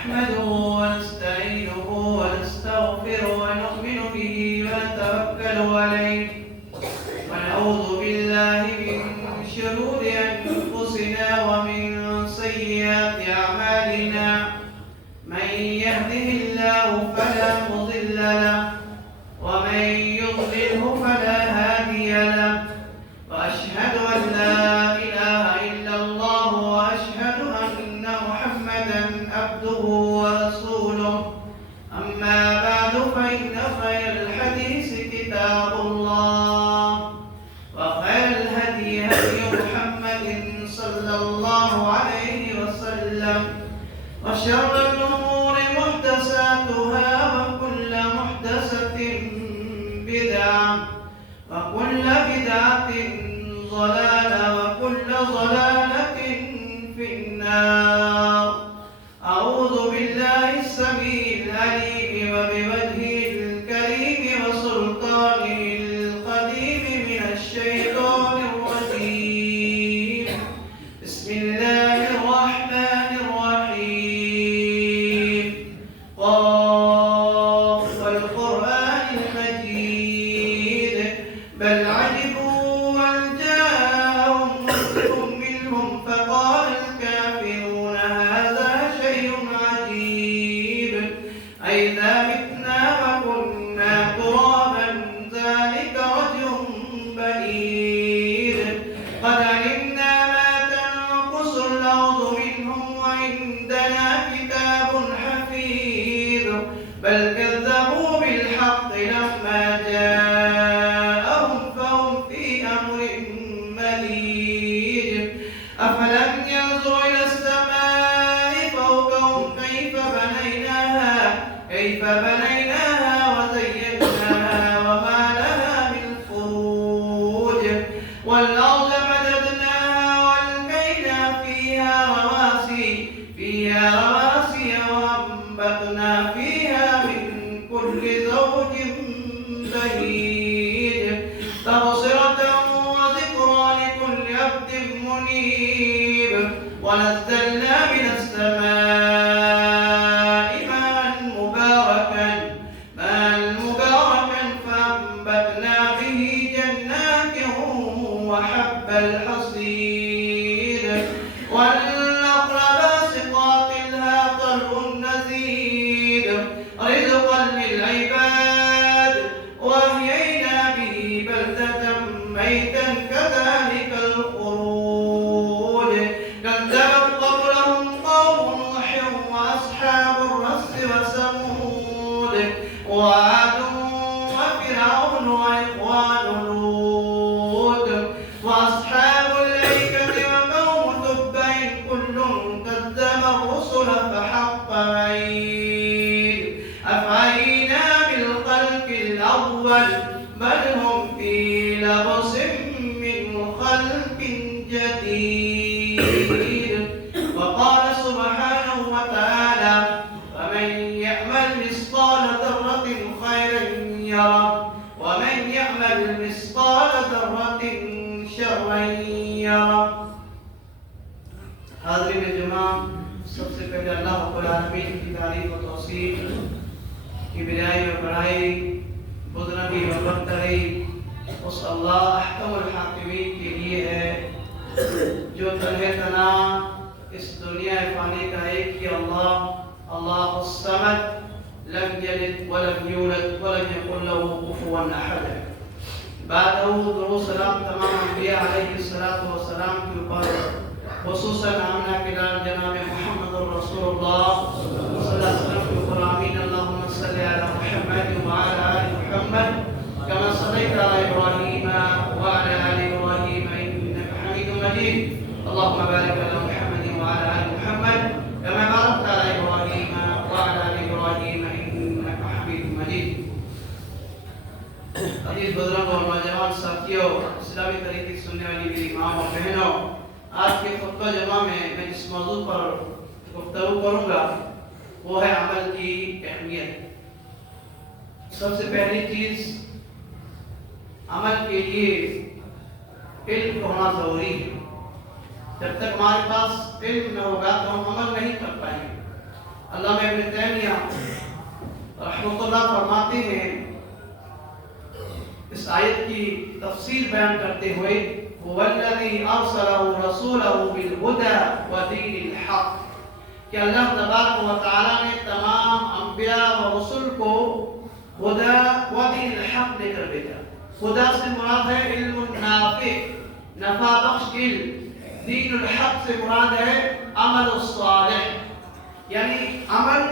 نحمده ونستعينه ونستغفره ونؤمن به ونتوكل عليه ونعوذ بالله من شرور أنفسنا ومن سيئات أعمالنا من يهده الله فلا مضل له ومن يضلله فلا هادي له وأشهد أن لا إله إلا الله وأشهد أن محمدا عبده ورسوله أما بعد فإن خير الحديث كتاب الله وخير الهدي هدي محمد صلى الله عليه وسلم وشر الأمور محدثاتها وكل محدثة بدعة وكل بدعة ضلالة وكل ضلالة في النار. أعوذ بالله السميع العليم وبوجهه الكريم وسلطانه القديم من الشيطان الرجيم. بسم الله الرحمن الرحيم. قاف والقرآن المجيد بل عجبوا أن جاءهم منذر منهم فقال الكافرون هذا شيء عجيب أئذا متنا وكنا ترابا ذلك رجع بعيد قد علمنا ما تنقص الأرض منهم وعندنا كتاب حفيظ بل كذبوا بالحق لما جاءهم فهم في أمر مريج أفلم ينظروا إلى السماء فوقهم كيف بنيناها وزيناها وما لها من فروج والأرض مددناها وألقينا فيها رواسي وأنبتنا فيها من كل زوج بهيج تبصرة وذكرى لكل عبد منيب ونزلنا من السماء ماء مباركا فأنبتنا به جنات وحب الحصيد والنخل باسقات لها طلع نضيد رزقا للعباد وأحيينا به بلدة ميتا كذلك الخروج كذبت قبلهم قوم نوح وأصحاب الرس وثمود وعاد وفرعون وإخوان لوط وأصحاب الأيكة وقوم تبع كل كذب الرسل فحق وعيد أفعينا بالخلق الأول بل هم في لبس من خلق جديد. وقال سبحانه وتعالى ومن يعمل مثقال ذرة خيرا يره ومن يعمل مثقال ذرة شرا يره. حاضرین جماع، سب سے پہلے اللہ رب العالمین کی تعریف و توصیف کی بڑائی و بڑائی بزرگی و برتری اس اللہ احکم الحاکمین کے لیے ہے جو تنہا تنہا اس دنیا فانی کا ایک ہی اللہ الصمد لم یلد ولم یولد ولم یکن له کفوا احد. بعد درود سلام تمام انبیاء علیہ السلام کے اوپر خصوصاً آمنہ کے لال جناب محمد رسول اللہ صلی اللہ علیہ وسلم کے اوپر آمین. اللہم صلی علی محمد وعلی آل محمد كما صليت على إبراهيم وعلى آل إبراهيم إنك حميد مجيد. اللهم بارك على محمد وعلى آل محمد كما باركت على إبراهيم وعلى آل إبراهيم إنك حميد مجيد. عزیز بزرگوں اور نوجوان ساتھیوں، اسلامی طریقے سے سننے والی میری ماں اور بہنوں، آج کے خطبہ جمعہ میں جس موضوع پر گفتگو کروں گا وہ ہے عمل کی اہمیت. سب سے پہلی چیز عمل کے لیے علم ہونا ضروری ہے. جب تک ہمارے پاس علم نہ ہوگا تو ہم عمل نہیں کر پائیں گے. علامہ ابن تیمیہ رحمۃ اللہ فرماتے ہیں اس آیت کی تفسیر بیان کرتے ہوئے هو الذی ارسلہ رسولہ بالہدی ودین الحق کہ اللہ تبارک و تعالیٰ نے تمام انبیاء و رسول کو ہدی و دین الحق لے کر بھیجا. خدا سے مراد ہے علم نافع نفع بخش علم. دین الحق سے مراد ہے عمل الصالح یعنی عمل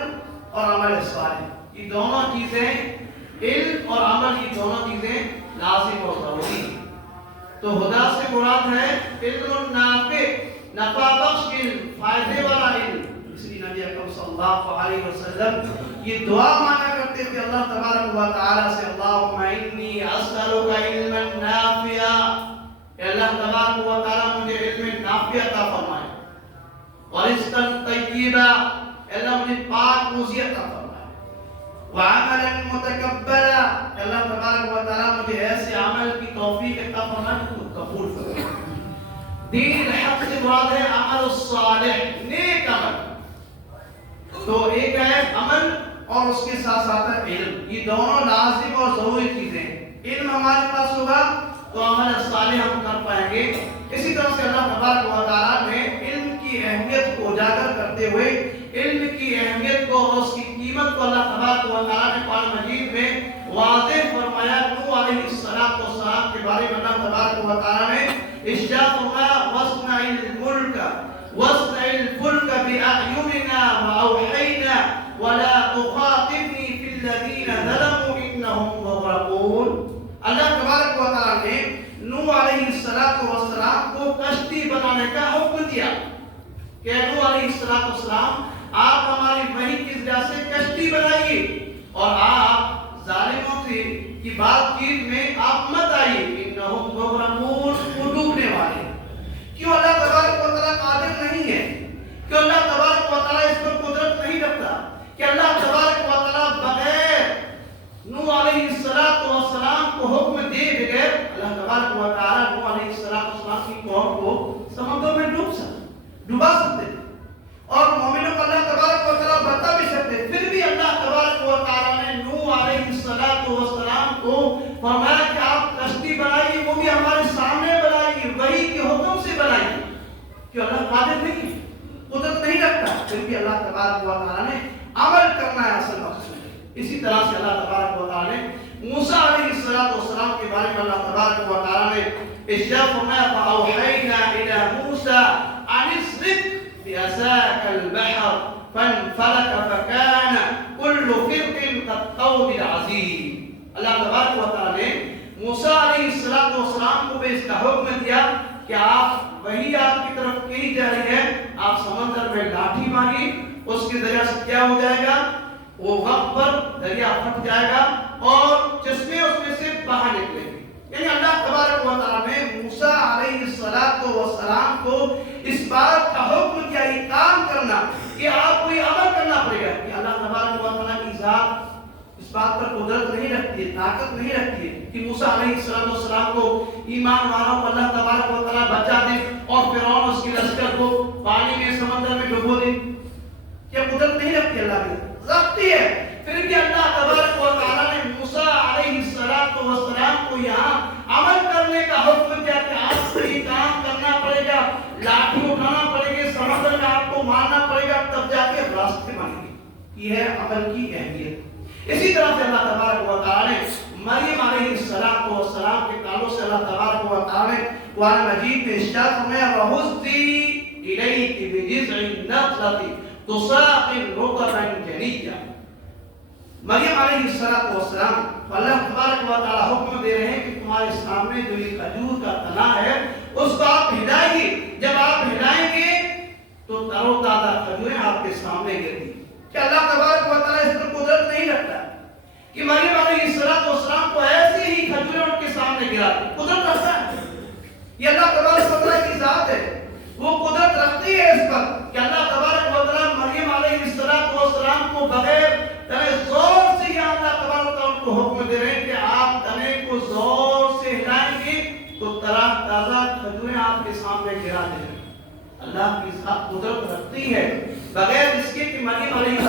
اور عمل صالح. یہ دونوں چیزیں علم اور عمل کی دونوں چیزیں لازم اور ضروری ہیں. تو ہدا سے مراد ہے علم نافع نفع بخش علم فائدے والا علم. اس لیے نبی اکرم صلی اللہ علیہ وسلم یہ دعا مانگا کرتے تھے اللہ تبارک و تعالی سے اللہم انی اسألک علما نافعا. اے اللہ تبارک و تعالی مجھے علم نافع عطا فرمائے. ورزقا طیبا اے اللہ مجھے پاک روزی عطا فرمائے. وعملا متقبلا اللہ تبارک و تعالی مجھے ایسے عمل کی توفیق عطا فرمائے جو قبول فرمائے. دین الحق سے مراد ہے عمل الصالح نیک عمل. تو ایک ہے عمل اور اس کے ساتھ ساتھ ہے علم. یہ دونوں لازم اور ضروری چیزیں ہیں. علم ہمارے پاس ہوگا تو عمل صالح ہم کر پائیں گے. اسی طرح سے اللہ تبارک و تعالی نے علم کی اہمیت کو اجاگر کرتے ہوئے علم کی اہمیت کو اور اس کی قیمت کو اللہ تبارک و تعالی نے قرآن مجید میں واضح فرمایا. نوح علیہ السلام کے بارے میں اللہ تبارک و تعالی نے ارشاد فرمایا واصنع الفلک بأعیننا وأوحینا ولا تخاطبنی فی الذین ظلموا انہم مغرقون. اللہ تبارک و تعالی نے نوح علیہ السلام کو کشتی بنانے کا حکم دیا کہ نوح علیہ السلام آپ ہماری وحی کی ذریعہ سے کشتی بنائیے اور آپ ظالموں سے کی بات چیت میں آپ مت آئیے. انہم مغرقون وہ ڈوبنے والے. کیوں اللہ تبارک و تعالی قادر نہیں ہے؟ کیوں اللہ تبارک و تعالی اس پر قدرت نہیں رکھتا کہ اللہ تبارک و تعالی بغیر نوح علیہ السلام کو حکم دے بغیر اللہ تبارک و تعالی نوح علیہ السلام کی قوم کو سمندر میں ڈوبا سکتے تھے اور مومنوں کو اللہ تبارک و تعالی بتا بھی سکتے. پھر بھی اللہ تبارک و تعالی نے نوح علیہ السلام کو فرمایا کہ آپ کشتی بنائیے وہ بھی ہمارے سامنے بنائیے وحی کے حکم سے بنائیے. کہ اللہ قادر نہیں قدرت نہیں رکھتا پھر بھی اللہ تبارک و تعالی نے عمل کرنا ہے اصل مقصود. اسی طرح سے اللہ تبارک و تعالی نے موسیٰ علیہ السلام کے بارے میں اللہ تبارک و تعالی نے ارشاد فرمایا فأوحینا الی موسیٰ ان اضرب بعصاک البحر فانفلق فکان کل فرق کالطود العظیم. اللہ تبارک و تعالی نے موسیٰ علیہ السلام کو بھی اس کا حکم دیا کہ آپ وہی آپ کی طرف کہی جا رہی ہے آپ سمندر میں لاٹھی ماری اس کے ذریعے سے کیا ہو جائے گا وہ وقت پر دریا پھٹ جائے گا اور چشمے اس میں سے باہر نکلیں گے. یعنی اللہ تبارک و تعالی نے موسیٰ علیہ السلام کو اس بات کا حکم دیا یہ کام کرنا کہ آپ کو یہ عمل کرنا پڑے گا کہ اللہ تبارک و تعالی کی ذات اس بات پر قدرت نہیں رکھتی ہے طاقت نہیں رکھتی ہے کہ موسیٰ علیہ السلام کو ایمان والوں کو اللہ تبارک و تعالی بچا دے اور فرعون اس کے لشکر کو پانی میں سمندر میں ڈبو دے. کیا قدرت نہیں رکھتی اللہ کی رکھتی ہے. پھر بھی اللہ تبارک و تعالی نے موسیٰ علیہ السلام کو یہاں عمل کرنے کا حکم دیا کہ آپ کو یہ کام کرنا پڑے گا لاٹھی اٹھانا پڑے گا سمندر میں آپ کو مارنا پڑے گا تب جا کے راستے بنے گے. یہ ہے عمل کی اہمیت. اسی طرح سے اللہ تبارک و تعالی نے مریم علیہ السلام کے تعلق سے اللہ تبارک و تعالی نے قرآن مجید میں ارشاد فرمایا وَهُزِّي إِلَيْكِ بِجِذْعِ النَّخْلَةِ تُسَاقِطُ رُطَبًا جَنِيًّا. مریم علیہ السلام اللہ تبارک و تعالی حکم دے رہے ہیں کہ تمہارے سامنے جو یہ کھجور کا تنا ہے اس کو آپ ہلائیے. جب آپ ہلائیں گے تو تر و تازہ کھجوریں آپ کے سامنے گریں. کہ اللہ تبارک و تعالی اس پر قدرت نہیں رکھتا کہ مریم علیہ السلام کو ایسے ہی کھجوریں ان کے سامنے گرا دیں. قدرت رکھتا ہے. یہ اللہ تبارک و تعالی کی ذات ہے. وہ قدرت رکھتی ہے اس پر کہ اللہ تبارک و تعالی مریم علیہ السلام کو بغیر تنے زور سے یا اللہ تبارک و تعالی کو حکم دے رہے ہیں کہ آپ تنے کو زور سے ہلائیں گے تو تازہ کھجوریں آپ کے سامنے گرا دیں. اللہ کی ذات قدرت رکھتی ہے بغیر اس کے کہ مریم علیہ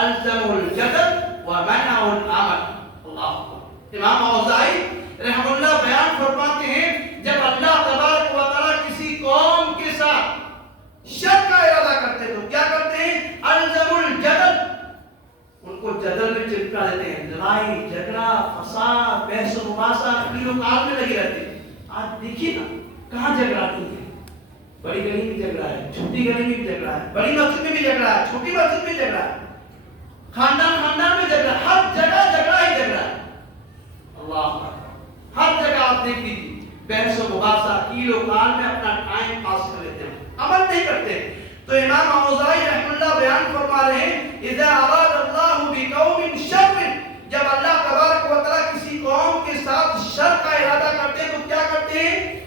الزموا الجدل ومنعوا العمل. اللہ اکبر. امام اوزاعی رحمہ اللہ بیان فرماتے ہیں جب اللہ تبارک و تعالیٰ کسی قوم کے ساتھ شر کا ارادہ کرتے تو کیا کرتے ہیں؟ الزموا الجدل، ان کو جدل میں چپکا دیتے ہیں. لڑائی جھگڑا فساد بحث و مباحثہ کیلو کال میں لگے رہتے ہیں. آج دیکھیے نا کہاں جھگڑا نہیں ہے. بڑی گلی میں جھگڑا ہے، چھوٹی گلی میں بھی جھگڑا ہے، بڑی مسجد میں بھی جھگڑا ہے، چھوٹی مسجد میں جھگڑا ہے، خاندان میں جھگڑا ہے، ہر جگہ جھگڑا ہی جھگڑا ہے. اللہ اکبر. ہر جگہ آپ دیکھ لیجیے بحث و مباحثہ کیلو کال میں اپنا ٹائم پاس کر لیتے ہیں، عمل نہیں کرتے. تو امام اوزاعی رحمہ اللہ بیان فرما رہے ہیں اذا اراد اللہ بقوم شر، جب اللہ تبارک و تعالیٰ کسی قوم کے ساتھ شر کا ارادہ کرتے ہیں تو کیا کرتے ہیں؟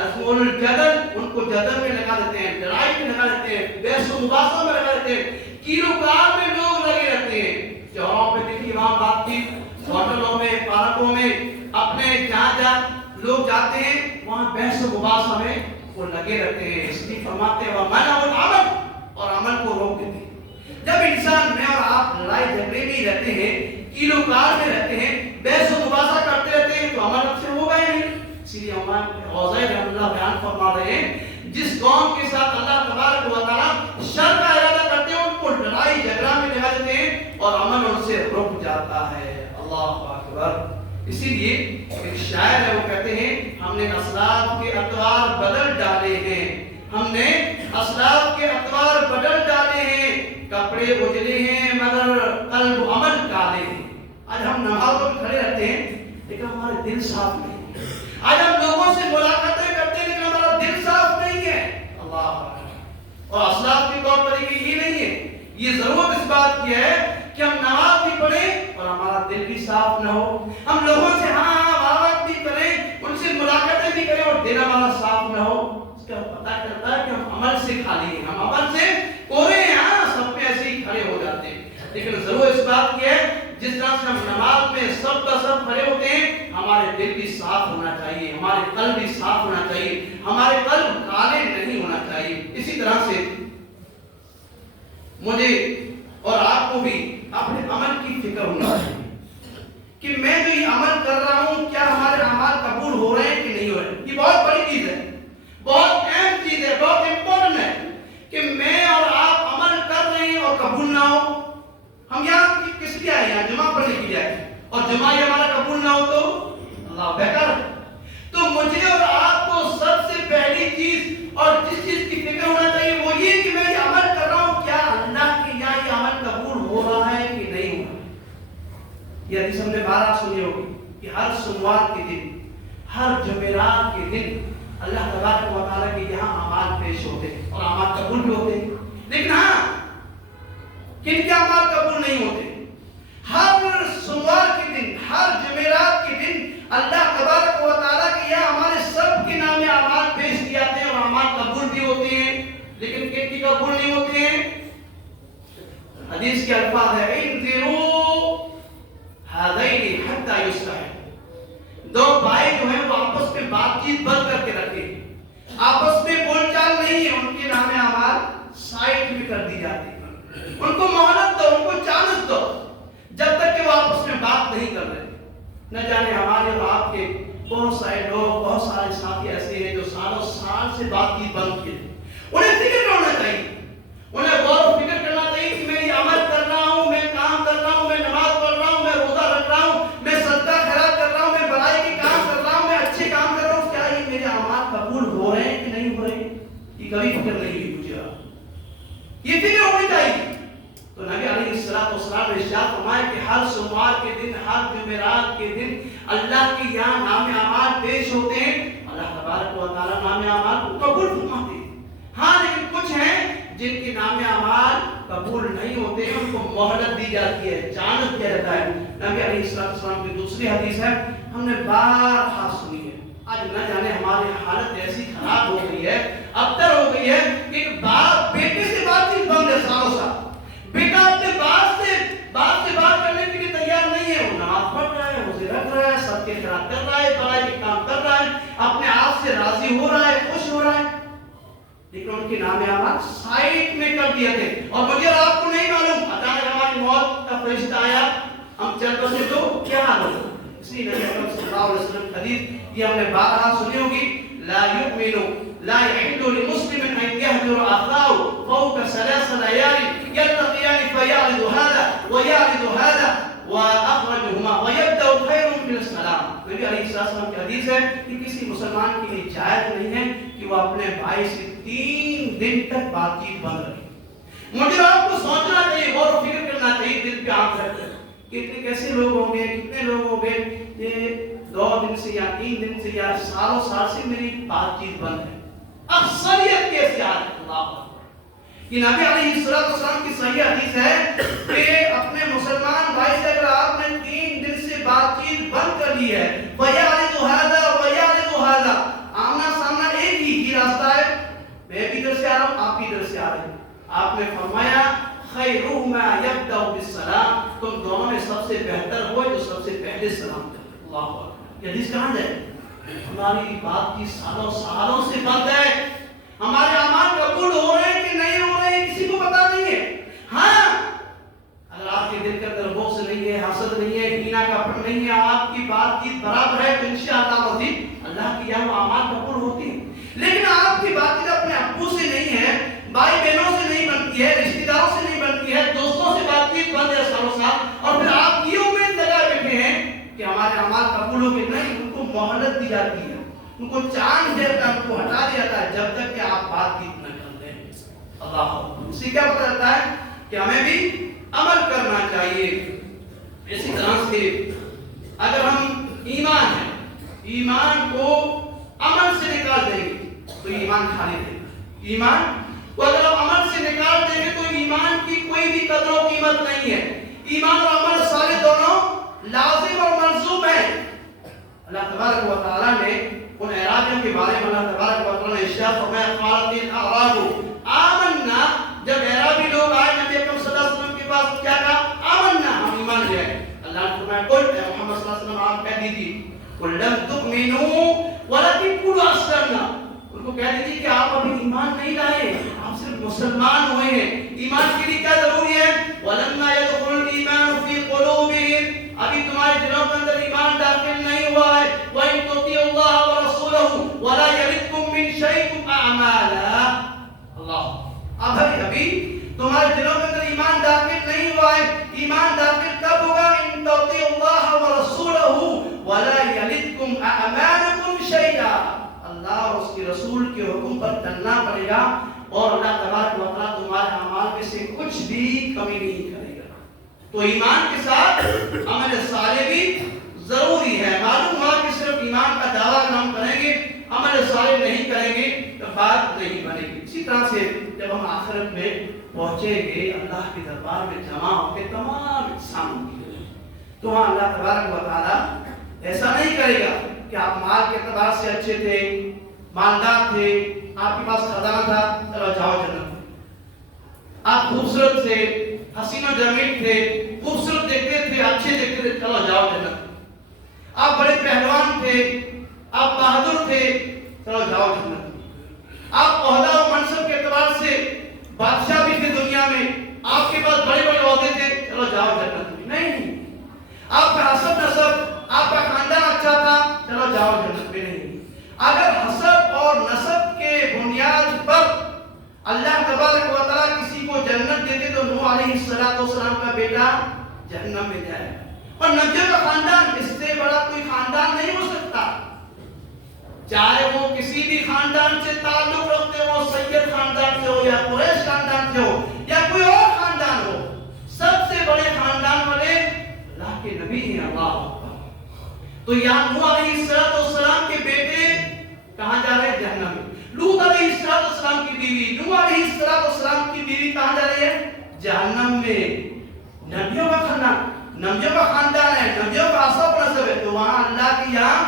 ازمول الجدل، ان کو جدل میں لگا دیتے ہیں، لڑائی میں لگا دیتے ہیں، بحث و مباحثہ میں لگا دیتے ہیں، کیلو کال میں لوگ لگے رہتے ہیں. چوراہوں پہ دیکھیے امام بات کی، ہوٹلوں میں پارکوں میں اپنے جہاں جہاں لوگ جاتے ہیں وہاں بحث و مباحثہ میں وہ لگے رہتے ہیں. اس لیے فرماتے ہیں وَمَنَعُ الْعَمَلَ، اور عمل کو روک دیتے ہیں. جب انسان میں اور آپ لڑائی جھگڑے میں رہتے ہیں، کیلو کال میں رہتے ہیں، بحث و مباحثہ کرتے رہتے ہیں تو عمل اب سے ہوگا ہی نہیں. اسی لیے اوزاعی رحمہ اللہ بیان فرما رہے ہیں جس قوم کے ساتھ اللہ تبارک و تعالیٰ شر کا ارادہ کرتے ہیں ان کو لڑائی جھگڑا میں لگا دیتے ہیں اور عمل ان سے رک جاتا ہے. اللہ اکبر. اسی لیے ایک شاعر ہے وہ کہتے ہیں ہم نے اسلاف کے اطوار بدل ڈالے ہیں، ہم نے اسلاف کے اطوار بدل ڈالے ہیں، کپڑے اجلے ہیں مگر قلب و عمل کالے ہیں. آج ہم نمازوں میں کھڑے رہتے ہیں لیکن ہمارے دل صاف نہیں. آج ہم لوگوں سے ملاقاتیں کرتے ہیں لیکن ہمارا دل صاف نہیں ہے. اللہ اکبر. اور اسلاف کے طور طریقے یہ نہیں ہے. یہ ضرورت اس بات کی ہے کہ ہم نماز بھی پڑھیں اور ہمارا دل بھی صاف نہ ہو. ہم لوگوں سے بات بھی کریں، ان سے ملاقاتیں بھی کریں اور دل ہمارا صاف نہ ہو. اس کا پتہ چلتا ہے کہ ہم عمل سے خالی ہیں، ہم عمل سے کورے ہیں. سب پہ ایسے ہی کھڑے ہو جاتے ہیں. لیکن ضرور اس بات کی ہے جس طرح سے ہم نماز میں سب کا سب کھڑے ہوتے ہیں ہمارے دل بھی صاف ہونا چاہیے، ہمارے قلب بھی صاف ہونا چاہیے، ہمارے قلب کالے نہیں ہونا چاہیے. اسی طرح سے مجھے اور آپ کو بھی اپنے عمل کی فکر ہونا چاہیے کہ میں جو یہ عمل کر رہا ہوں کیا ہمارے اعمال قبول ہو رہے ہیں کہ نہیں ہو رہے ہیں. یہ بہت بڑی چیز ہے، بہت اہم چیز ہے، بہت امپورٹنٹ ہے کہ میں اور آپ عمل کر رہے ہیں اور قبول نہ ہو. ہم یہاں کس لیے آئے ہیں؟ جمعہ پڑھنے کے لیے آئے ہیں اور جمعہ یہ ہمارا قبول نہ ہو تو اللہ بیکار ہے. تو مجھے اور آپ کو سب سے پہلی چیز اور جس چیز کی فکر ہونا چاہیے وہ یہ کہ میں یہ عمل کر رہا ہوں کیا اللہ کے یہاں یہ عمل قبول ہو رہا ہے کہ نہیں ہو رہا. یہ حدیث ہم نے بارہ سنی ہوگی کہ ہر سوموار کے دن، ہر جمعرات کے دن اللہ تبارک و تعالیٰ کے یہاں اعمال پیش ہوتے ہیں اور اعمال قبول بھی ہوتے ہیں. لیکن ہاں کن کے اعمال قبول نہیں ہوتے؟ ہر سوموار کے دن، ہر جمعرات کے دن اللہ تبارک و تعالیٰ کے یہاں ہمارے سب کے نام اعمال پیش کیے جاتے ہیں اور اعمال قبول بھی ہوتے ہیں. لیکن کن کی قبول نہیں ہوتے ہیں؟ حدیث کے الفاظ ہے انذروا هذین حتی یصلح، دو بھائی جو ہیں وہ آپس میں بات چیت بند کر کے رکھیں، آپس میں بول چال نہیں ہے، ان کے نام اعمال سائٹ میں کر دی جاتی ہے. ان کو مہلت دو، ان کو چانس دو جب تک کہ وہ آپس میں بات نہیں کر رہے. نہ جانے ہمارے اور آپ کے بہت سارے لوگ، بہت سارے ساتھی ایسے ہیں جو سالوں سال سے بات چیت بند کیے. انہیں فکر ہونا چاہیے، انہیں غور و فکر کرنا چاہیے کہ میں یہ عمل کر رہا ہوں، میں کام کر رہا ہوں، میں نماز پڑھ رہا ہوں، میں روزہ رکھ رہا ہوں، میں صدقہ خیرات کر رہا ہوں، میں بھلائی کے کام کر رہا ہوں، میں اچھے کام کر رہا ہوں، کیا یہ میرے اعمال قبول ہو رہے ہیں کہ نہیں ہو رہے ہیں؟ یہ کبھی فکر نہیں ہوئی مجھے. یہ فکر ہونی چاہیے. تو نبی علیہ السلام نے ارشاد فرمایا کہ ہر سوموار کے دن، ہر جمعرات کے دن اللہ کے یہاں نام اعمال پیش ہوتے ہیں. اللہ تبارک و تعالیٰ نام اعمال کو قبول فرماتے ہیں. ہاں لیکن کچھ ہیں جن کے نام اعمال قبول نہیں ہوتے ہیں، ان کو مہلت دی جاتی ہے، چانس دیا جاتا ہے. نبی علیہ السلام کی دوسری حدیث ہے، ہم نے بارہا سنی ہے. آج نہ جانے ہماری حالت ایسی خراب ہو گئی ہے، ابتر ہو گئی ہے کہ ایک باپ بیٹے سے بات چیت بند ہے. سالوں سال بیٹا اپنے باپ سے بات کرنے کے لیے تیار نہیں ہے. وہ نماز پڑھ رہا ہے، روزے رکھ رہا ہے، صدقے خیرات کر رہا ہے، بڑائی کے کام کر رہا ہے، اپنے آپ سے راضی ہو رہا ہے، خوش ہو رہا ہے، لیکن ان کے نام اعمال سائٹ میں کر دیے تھے. اور مجھے اور آپ کو نہیں معلوم، اچانک ہمارے فرشتہ آیا ہم چل بسے تو کیا حال ہوگا؟ اس لیے نبی اکرم صلی اللہ علیہ وسلم حدیث یہ ہم نے بارہا سنی ہوگی، لا یؤمن لا يحل لمسلم ان يهجر اخاه فوق 3 ليال يلتقيان فيعرض هذا ويعرض هذا واخرجهما ويبدا خير من السلام۔ نبی علیہ السلام کی حدیث ہے کہ کسی مسلمان کے لیے جائز نہیں ہے کہ وہ اپنے بھائی سے 3 دن تک بات چیت بند رکھے۔ مجھے آپ کو سوچنا چاہیے، غور و فکر کرنا چاہیے، دل پہ آنکھ رکھ کر کتنے کیسے لوگ ہوں گے، کتنے لوگ ہوں گے یہ 2 دن سے یا 3 دن سے یا سالوں سال سے میری بات چیت بند ہے۔ اکثریت کیسے آ رہے؟ اللہ اکبر۔ یہ نبی علیہ السلام کی صحیح حدیث ہے کہ اپنے مسلمان بھائی سے اگر آپ نے 3 دن سے بات چیت بند کر لی ہے، وَيَعْرِضُ هَذَا وَيَعْرِضُ هَذَا، آمنا سامنا ایک ہی راستہ ہے، میں بھی ادھر سے آ رہا ہوں، آپ بھی ادھر سے آ رہے ہیں، آپ نے فرمایا خَيْرُهُمَا يَبْدَأُ بِالسَّلَامِ، تم دونوں میں سب سے بہتر ہو جو سب سے پہلے سلام کرے۔ اللہ اکبر۔ یہ حدیث کہاں جائے؟ ہماری بات کی سالوں سالوں سے بند ہے، ہمارے اعمال قبول ہو رہے ہیں کہ نہیں ہو رہے ہیں کسی کو پتا نہیں ہے۔ ہاں اگر آپ کے دل کے اندر بغض نہیں ہے، حسد نہیں ہے، کینہ کپٹ نہیں ہے، آپ کی بات چیت برابر ہے تو انشاءاللہ مزید اللہ کی یہاں اعمال قبول ہوتی ہیں۔ لیکن آپ کی بات چیت اپنے ابو سے نہیں ہے، بھائی بہنوں سے نہیں بنتی ہے، رشتہ داروں سے نہیں بنتی ہے، دوستوں سے بات چیت بند ہے سالوں سال، اور پھر آپ یہ امید لگا بیٹھے ہیں کہ ہمارے اعمال قبول ہو کے نہیں، ان کو مہلت دی جاتی ہے، ان کو چاند دیر کا ان کو ہٹا دیا جاتا ہے جب تک کہ آپ بات چیت نہ کر لیں۔ اللہ اس سے کیا پتہ چلتا ہے کہ ہمیں بھی عمل کرنا چاہیے۔ اسی طرح سے اگر ہم ایمان ہے، ایمان کو عمل سے نکال دیں گے تو ایمان خالی رہے گا۔ ایمان کو اگر ہم عمل سے نکال دیں گے تو ایمان کی کوئی بھی قدر و قیمت نہیں ہے۔ ایمان اور عمل صالح دونوں لازم اور ملزوم ہے۔ اللہ تبارک و تعالیٰ نے ان اعرابیوں کے بارے میں اللہ تبارک و تعالیٰ نے ارشاد فرمایا قالت الاعراب آمنا، جب اعرابی لوگ آئے نبی اکرم صلی اللہ علیہ وسلم کے پاس کیا کہا؟ آمنا، ہم ایمان لے آئے۔ اللہ نے فرمایا قل، اے محمد صلی اللہ علیہ وسلم آپ کہہ دیجیے قل لم تؤمنوا ولکن قولوا اسلمنا، ان کو کہہ دیجیے کہ آپ ابھی ایمان نہیں لائے، آپ صرف مسلمان ہوئے ہیں۔ ایمان کے لیے کیا ضروری ہے؟ ولما يدخل الايمان في قلوبهم، ابھی تمہارے دلوں کے اندر ایمان داخل نہیں ہوا ہے۔ وَإِن تُطِيعُوا اللَّهَ وَرَسُولَهُ وَلَا يَلِدْكُم مِّن شَيْءٍ أَعْمَالًا، اللہ ابھی تمہارے دلوں کے اندر ایمان داخل نہیں ہوا ہے۔ ایمان داخل کب ہوگا؟ إِن تُطِيعُوا اللَّهَ وَرَسُولَهُ وَلَا يَلِدْكُم أَعْمَالُكُم شَيْئًا، اللہ اور اس کے رسول کے حکم پر چلنا پڑے گا اور اللہ تبارک و تعالیٰ تمہارے اعمال میں سے کچھ بھی کمی نہیں کرے گا۔ تو ایمان کے ساتھ عمل صالح بھی ضروری ہے۔ معلوم ہوا کہ صرف ایمان کا دعویٰ ہم کریں گے، عمل صالح نہیں کریں گے تو بات نہیں بنے گی۔ اسی طرح سے جب ہم آخرت میں پہنچیں گے اللہ کے دربار میں جمع ہو کے تمام انسانوں کی، تو ہاں اللہ تبارک و تعالیٰ ایسا نہیں کرے گا کہ آپ مال کے اعتبار سے اچھے تھے، مالدار تھے، آپ کے پاس خزانہ تھا، چلو جاؤ جنت میں۔ آپ خوبصورت تھے، حسین و جمیل تھے، خوبصورت دیکھتے تھے، اچھے دیکھتے تھے، چلو جاؤ جنت۔ آپ بڑے پہلوان تھے، آپ بہادر تھے، چلو جاؤ جنت۔ آپ عہدہ و منصب کے اعتبار سے بادشاہ بھی تھے دنیا میں، آپ کے پاس بڑے بڑے عہدے تھے، چلو جاؤ جنت میں۔ نہیں، آپ کا حسب نسب، آپ کا خاندان اچھا تھا، چلو جاؤ جنت میں۔ نہیں، اگر حسب اور نسب کے بنیاد پر اللہ تبارک و تعالیٰ کسی کو جنت دیتے تو نوح علیہ السلام کا بیٹا جہنم میں جائے، اور نبیوں کا خاندان اس سے بڑا کوئی خاندان نہیں ہو سکتا، چاہے وہ کسی بھی خاندان سے تعلق رکھتے ہو، سید خاندان سے ہو یا قریش خاندان سے ہو یا کوئی اور خاندان ہو، سب سے بڑے خاندان والے اللہ کے نبی ہیں۔ اللہ اکبر۔ تو یہاں نوح علیہ السلام کے بیٹے کہاں جا رہے ہیں؟ جہنم میں۔ لوط علیہ السلام کی بیوی، نوح علیہ السلام کی بیوی کہاں جا رہی ہے؟ جہنم میں۔ نبیوں کا خاندان ہے، نبیوں کا حسب و نسب ہے، تو وہاں اللہ کی یہاں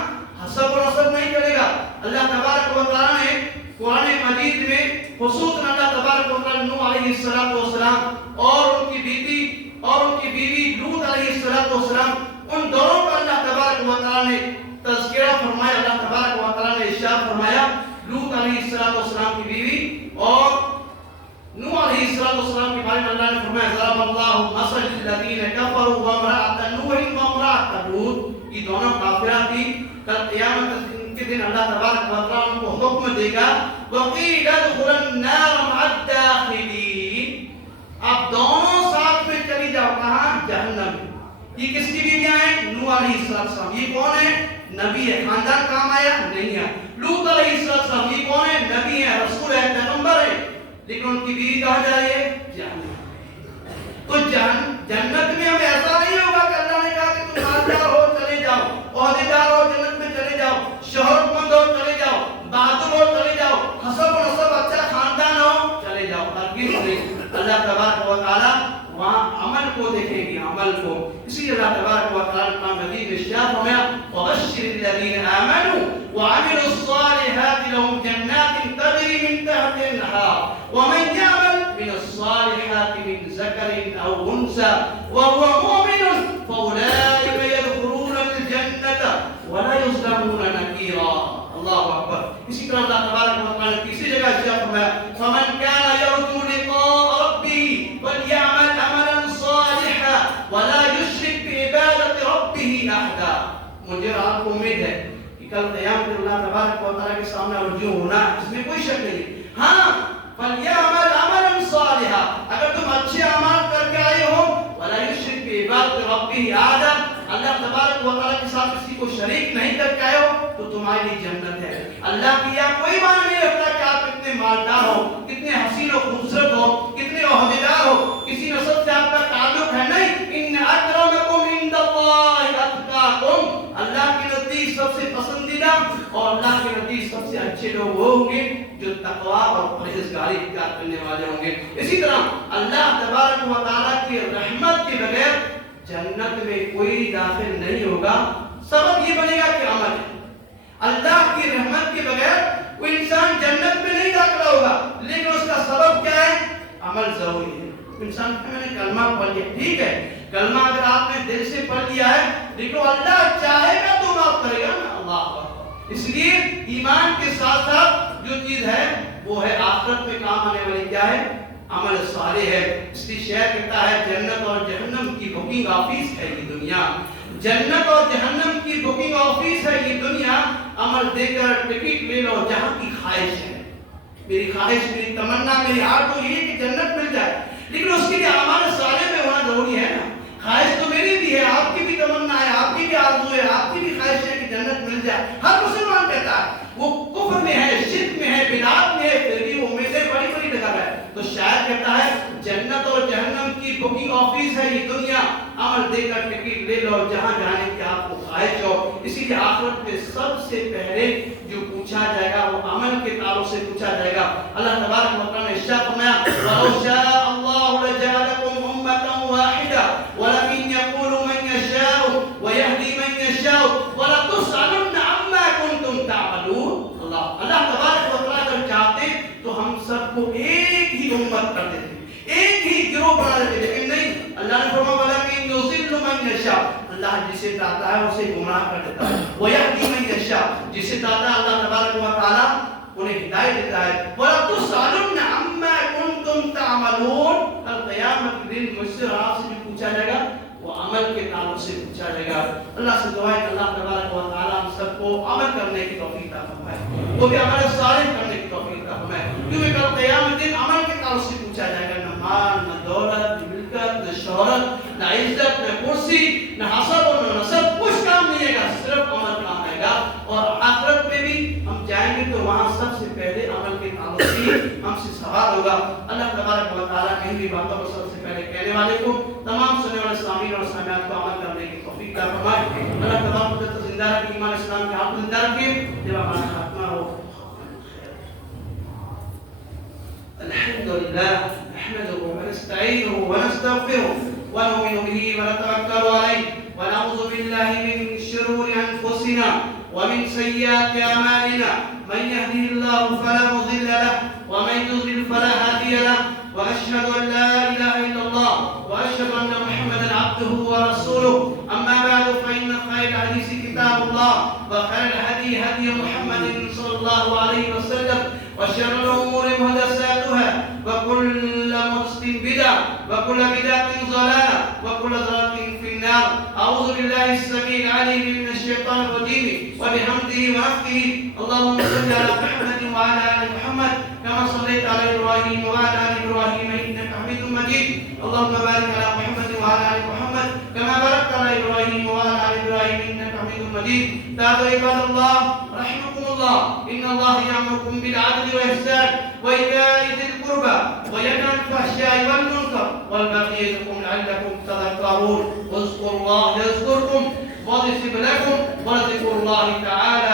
حسب و نسب نہیں کرے گا۔ اللہ تبارک و تعالیٰ نے قرآن مجید میں خصوصاً اللہ تبارک و تعالیٰ نوح علیہ السلام اور ان کی بیوی لوط علیہ السلام، ان دونوں کا اللہ تبارک و تعالیٰ نے تذکرہ فرمایا۔ اللہ تبارک و تعالیٰ نے ارشاد فرمایا لوط علیہ السلام کی بیوی اور نوح علیہ والسلام کے بارے میں اللہ نے فرمایا ضرب اللہ مثل للذین کفروا وامرأۃ نوح وامرأۃ لوط، یہ دونوں کافرہ تھی. کل قیامت کے دن اللہ تبارک و تعالیٰ ان کو حکم دے گا وقیل ادخلوا النار مع الداخلین، آپ دونوں ساتھ میں چلی جاؤ. کہاں؟ جہنم. یہ کس کی بیویاں ہیں؟ نوح علیہ السلام. یہ کون ہے؟ نبی ہے. خاندان کام آیا نہیں ہے. لوط علیہ السلام یہ کون ہے؟ نبی ہے، رسول ہے، پیغمبر ہے، لیکن ان کی بیوی کہاں جا رہی ہے؟ جہنم. تو جنت میں ہمیں ایسا نہیں ہوگا کہ اللہ نے کہا کہ تم مالدار ہو چلے جاؤ، عہدیدار ہو جنت میں چلے جاؤ، شہرت مند ہو چلے جاؤ، بہادر ہو چلے جاؤ، حسب و نسب اچھا خاندان ہو چلے جاؤ. ہرگز نہیں. اللہ تبارک و تعالیٰ وہاں عمل کو دیکھیں گے، عمل کو. اسی لیے اللہ تبارک و تعالیٰ نے مزید ارشاد فرمایا وبشر الذین آمنوا وعملوا الصالحات لهم جنات تجری من تحتها الانہار ومن يعمل من الصالحات من ذکر او انثى وهو مؤمن فاولئک يدخلون الجنة ولا يظلمون نقیرا. اللہ اکبر. اسی طرح اللہ تبارک و تعالیٰ نے تیسری جگہ ارشاد فرمایا فمن كان يرجو لقاء ربه فليعمل عملا صالحا ولا يشرك بعبادة ربه احدا. مجھے اور آپ کو امید ہے کہ کل قیامت میں اللہ تبارک و تعالیٰ کے سامنے رجوع ہونا اس میں کوئی شک نہیں. ہاں فليعمل عملا صالحا، اگر تم اچھے اعمال کر کے آئے ہو ولا يشرك بعبادة ربه احدا، اللہ تبارک و تعالیٰ کے ساتھ کسی کو شریک نہیں کر کے آئے ہو تو تمہاری لیے جنت ہے. اللہ کی یہاں کوئی معنی نہیں رکھتا کہ آپ کتنے مالدار ہو، کتنے حسین و خوبصورت ہو، کتنے عہدیدار ہو، کسی نسب سے آپ کا تعلق ہے. نہیں. ان اکرمکم عند اللہ اتقاکم، اللہ کے نزدیک سب سے پسندیدہ اور اللہ کے نزدیک سب سے اچھے لوگ وہ ہوں گے جو تقوی اور پرہیزگاری اختیار کرنے والے ہوں گے. اسی طرح اللہ تبارک و تعالیٰ کی رحمت کے بغیر جنت میں کوئی داخل نہیں ہوگا. سبب یہ بنے گا کہ عمل ہے. اللہ کی رحمت کے بغیر کوئی انسان جنت میں نہیں داخلہ ہوگا، لیکن اس کا سبب کیا ہے؟ عمل ضروری ہے. انسان کہ میں نے کلمہ پڑھ لیا، ٹھیک ہے، کلمہ اگر آپ نے دل سے پڑھ لیا ہے لیکن اللہ چاہے گا تو معاف کرے گا نا. اللہ. اس لیے ایمان کے ساتھ ساتھ جو چیز ہے وہ ہے آخرت میں کام آنے والی کیا ہے؟ عمل صالح ہے. اس لیے شعر کہتا ہے جنت اور جہنم کی بکنگ آفس ہے یہ دنیا. جنت اور جہنم کی بکنگ آفس ہے یہ دنیا. عمل دے کر ٹکٹ لے لو جہاں کی خواہش ہے. میری خواہش، میری تمنا، میری آرزو یہ ہے کہ جنت مل جائے، لیکن اس کے لیے عمل صالح میں ہونا ضروری ہے نا. خواہش تو میری بھی ہے، آپ کی بھی تمنا ہے، آپ کی بھی آرزو ہے، آپ کی بھی خواہش ہے کہ جنت مل جائے. ہر مسلمان کہتا ہے. وہ کفر میں ہے، شرک میں ہے، بدعات میں ہے، پھر بھی وہ امیدیں بڑی بڑی لگا رہا ہے. تو شاعر کہتا ہے جنت اور جہنم کی بکنگ آفس ہے یہ دنیا. عمل دے کر ٹکٹ لے لو جہاں جانے کی آپ کو خواہش ہو. اسی لیے آخرت میں سب سے پہلے جو پوچھا جائے گا وہ عمل کے تعلق سے پوچھا جائے گا. اللہ تبارک و تعالیٰ نے ارشاد فرمایا وَلَوْ شَاءَ اللَّهُ لَجَعَلَكُمْ أُمَّةً وَاحِدَةً وَلَكِنْ يَقُولُ مَنْ يَشَاءُ وَيَهْدِي مَنْ يَشَاءُ وَلَتُسْأَلُنَّ عَمَّا كُنْتُمْ تَعْمَلُونَ. اللہ تبارک و تعالیٰ اگر چاہتے تو ہم سب کو ایک ہی امت کر دیتے، ایک ہی گروہ بنا دیتے، لیکن نہیں. اللہ نے فرمایا وَلَكِنْ يُضِلُّ مَنْ يَشَاءُ، اللہ جسے چاہتا ہے اسے گمراہ کر دیتا ہے. وَيَهْدِي مَنْ يَشَاءُ، جسے چاہتا ہے اللہ تبارک و تعالیٰ انہیں ہدایت دیتا ہے. وَلَتُسْأَلُنَّ عَمَّا كُنْتُمْ تَعْمَلُونَ. کل قیامت کے دن مجھ سے اور آپ سے جو پوچھا جائے گا وہ عمل کے تعلق سے پوچھا جائے گا. اللہ سے دعا ہے کہ اللہ تبارک و تعالیٰ ہم سب کو عمل کرنے کی توفیق عطا فرمائے، وہ بھی عمل صالح کرنے کی توفیق عطا فرمائے. کیونکہ کل قیامت دن عمل کے تعلق سے پوچھا جائے گا. نہ مال، نہ دولت، نہ ملکت، نہ شہرت، نہ عزت، نہ کرسی، نہ حسب اور نہ نسب، کچھ کام نہیں آئے گا، صرف عمل کام آئے گا. اور آخرت میں بھی ہم جائیں گے تو وہاں سب سے پہلے عمل کے تعلق سے ہم سے سوال ہوگا. اللہ تبارک و تعالیٰ کہیں بھی باتوں کو سب سے پہلے کہنے والے کو، تمام سننے والے سامعین اور سامعات کو عمل کرنے کی توفیق عطا فرمائے. اللہ تبارک و تعالیٰ زندہ رکھے، ایمان اسلام کے ہاتھ زندہ رکھے. جب ہمارا خاتمہ ہو الحمد لله نحمده ونستعينه ونستغفره ونؤمن به ونتوكل عليه ونعوذ بالله من شرور أنفسنا ومن سيئات أعمالنا. من يهده الله فلا مضل له ومن يضلل فلا هادي له. وأشهد أن لا إله إلا الله وأشهد أن محمدا عبده ورسوله. أما بعد فإن خير الحديث كتاب الله وخير الهدي هدي محمد صلى الله عليه وسلم وشر الأمور محدثاتها وكل محدثة بدعة وكل بدعة ضلالة وكل ضلالة في النار. أعوذ بالله السميع العليم من الشيطان الرجيم وبحمده ونفخه. اللهم صل على محمد وعلى آل محمد كما صليت على إبراهيم وعلى آل إبراهيم إنك حميد مجيد. اللهم بارك على محمد وعلى آل محمد كما باركت على إبراهيم وعلى آل إبراهيم إنك حميد مجيد. تعالوا عباد الله رحمكم الله، إن الله يأمركم بالعدل والإحسان وإيتاء ذي القربى وينهى عن الفحشاء والمنكر والبغي يعظكم لعلكم تذكرون. اذكروا الله يذكركم ويغفر لكم ولذكر الله تعالى